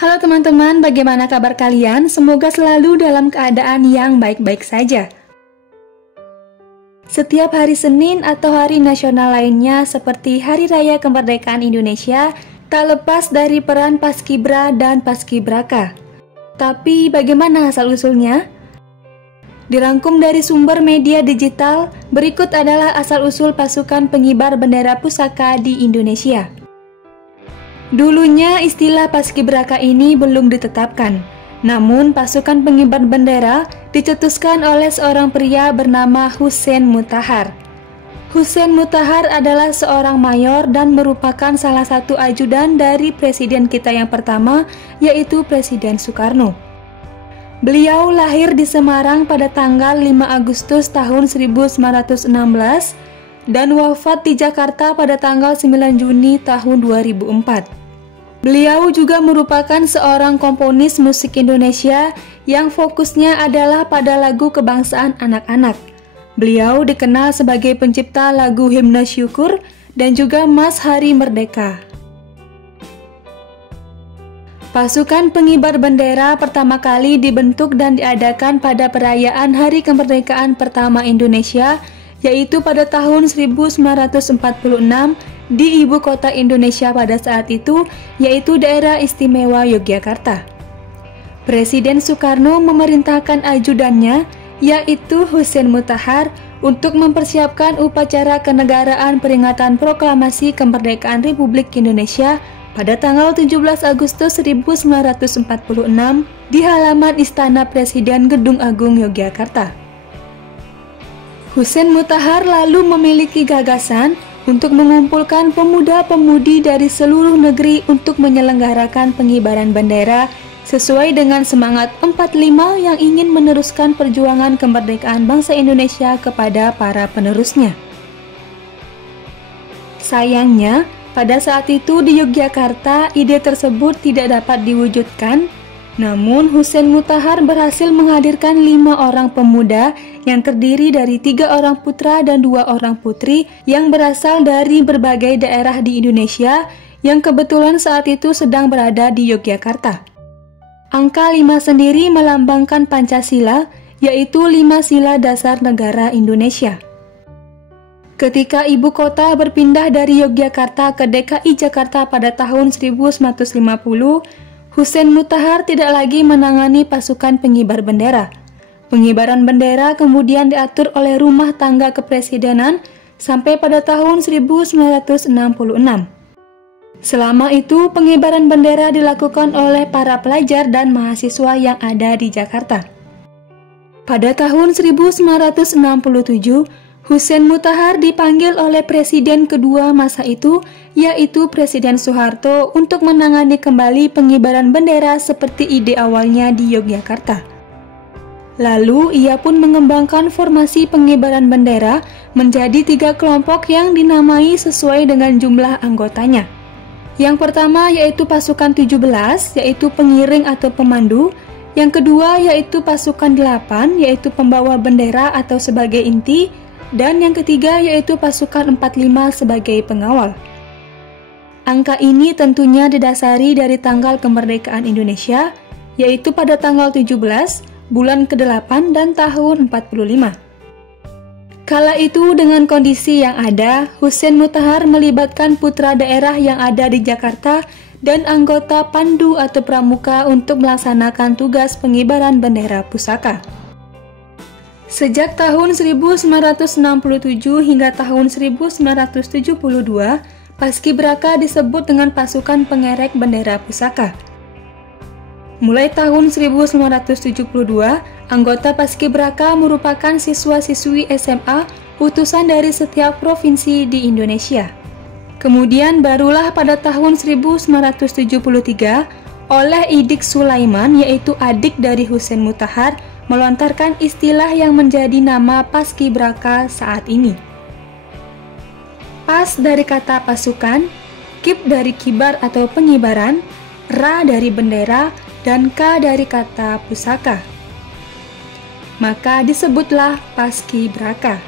Halo teman-teman, bagaimana kabar kalian? Semoga selalu dalam keadaan yang baik-baik saja. Setiap hari Senin atau hari nasional lainnya seperti Hari Raya Kemerdekaan Indonesia, tak lepas dari peran Paskibra dan Paskibraka. Tapi bagaimana asal-usulnya? Dirangkum dari sumber media digital, berikut adalah asal-usul pasukan pengibar bendera pusaka di Indonesia. Dulunya istilah Paskibraka ini belum ditetapkan, namun pasukan pengibar bendera dicetuskan oleh seorang pria bernama Hussein Mutahar. Hussein Mutahar adalah seorang mayor dan merupakan salah satu ajudan dari presiden kita yang pertama, yaitu Presiden Soekarno. Beliau lahir di Semarang pada tanggal 5 Agustus tahun 1916 dan wafat di Jakarta pada tanggal 9 Juni tahun 2004. Beliau juga merupakan seorang komponis musik Indonesia yang fokusnya adalah pada lagu kebangsaan anak-anak. Beliau dikenal sebagai pencipta lagu Himne Syukur dan juga Mas Hari Merdeka. Pasukan pengibar bendera pertama kali dibentuk dan diadakan pada perayaan Hari Kemerdekaan pertama Indonesia, yaitu pada tahun 1946 di ibu kota Indonesia pada saat itu, yaitu daerah istimewa Yogyakarta. Presiden Soekarno memerintahkan ajudannya, yaitu Hussein Mutahar, untuk mempersiapkan upacara kenegaraan peringatan proklamasi kemerdekaan Republik Indonesia pada tanggal 17 Agustus 1946 di halaman Istana Presiden Gedung Agung Yogyakarta. Hussein Mutahar lalu memiliki gagasan untuk mengumpulkan pemuda-pemudi dari seluruh negeri untuk menyelenggarakan pengibaran bendera sesuai dengan semangat 45 yang ingin meneruskan perjuangan kemerdekaan bangsa Indonesia kepada para penerusnya. Sayangnya, pada saat itu di Yogyakarta ide tersebut tidak dapat diwujudkan. Namun Hussein Mutahar berhasil menghadirkan 5 orang pemuda yang terdiri dari 3 orang putra dan 2 orang putri yang berasal dari berbagai daerah di Indonesia yang kebetulan saat itu sedang berada di Yogyakarta. Angka 5 sendiri melambangkan Pancasila, yaitu 5 sila dasar negara Indonesia. Ketika ibu kota berpindah dari Yogyakarta ke DKI Jakarta pada tahun 1950, Hussein Mutahar tidak lagi menangani pasukan pengibar bendera. Pengibaran bendera kemudian diatur oleh rumah tangga kepresidenan sampai pada tahun 1966. Selama itu, pengibaran bendera dilakukan oleh para pelajar dan mahasiswa yang ada di Jakarta. Pada tahun 1967, Hussein Mutahar dipanggil oleh presiden kedua masa itu, yaitu Presiden Soeharto, untuk menangani kembali pengibaran bendera seperti ide awalnya di Yogyakarta. Lalu ia pun mengembangkan formasi pengibaran bendera menjadi 3 kelompok yang dinamai sesuai dengan jumlah anggotanya. Yang pertama yaitu pasukan 17, yaitu pengiring atau pemandu. Yang kedua yaitu pasukan 8, yaitu pembawa bendera atau sebagai inti. Dan yang ketiga yaitu pasukan 45 sebagai pengawal. Angka ini tentunya didasari dari tanggal kemerdekaan Indonesia, yaitu pada tanggal 17, bulan ke-8 dan tahun 45. Kala itu dengan kondisi yang ada, Hussein Mutahar melibatkan putra daerah yang ada di Jakarta dan anggota pandu atau pramuka untuk melaksanakan tugas pengibaran bendera pusaka. Sejak tahun 1967 hingga tahun 1972, Paskibraka disebut dengan pasukan pengerek bendera pusaka. Mulai tahun 1972, anggota Paskibraka merupakan siswa-siswi SMA utusan dari setiap provinsi di Indonesia. Kemudian barulah pada tahun 1973, oleh Idik Sulaiman, yaitu adik dari Hussein Mutahar, melontarkan istilah yang menjadi nama Paskibraka saat ini. Pas dari kata pasukan, kip dari kibar atau pengibaran, ra dari bendera, dan k dari kata pusaka. Maka disebutlah Paskibraka.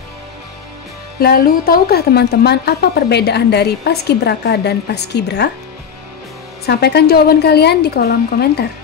Lalu tahukah teman-teman apa perbedaan dari Paskibraka dan Paskibra? Sampaikan jawaban kalian di kolom komentar.